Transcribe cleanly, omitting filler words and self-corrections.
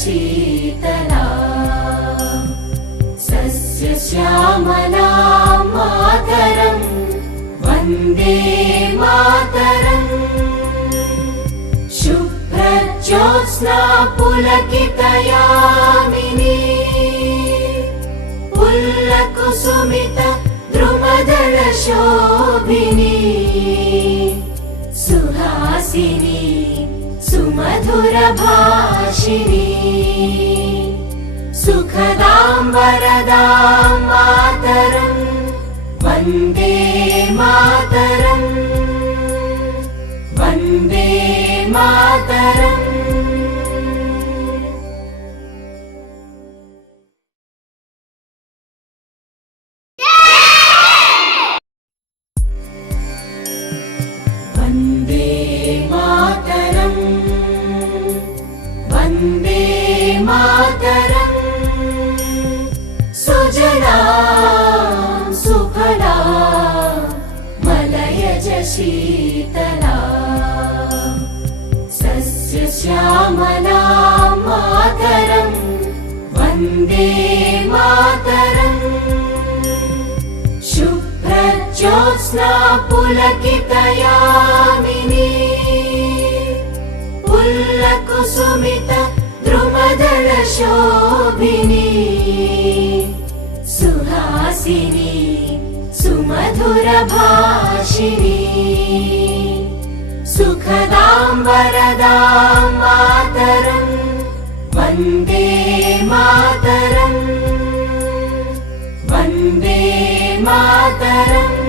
Sheetla सस्यश्यामला Mataram Vande Mataram शुभ्रज्योत्स्ना पुलकितयामिनी पुल्लकुसुमित द्रुमदलशोभिनी Suhasini सुमधुरभाषिणी सुखदां वरदां Mataram Vande Mataram Vande Mataram. Vande Mataram Vande Mataram Sujala Suphala मलयज Sheetla सस्यश्यामला Mataram Vande Mataram शुभ्रज्योत्स्ना पुलकितयामिनी पुल्लकुसुमित द्रुमदलशोभिनी Suhasini सुमधुरभाषिणी सुखदां वरदां Mataram Vande Mataram Vande Mataram.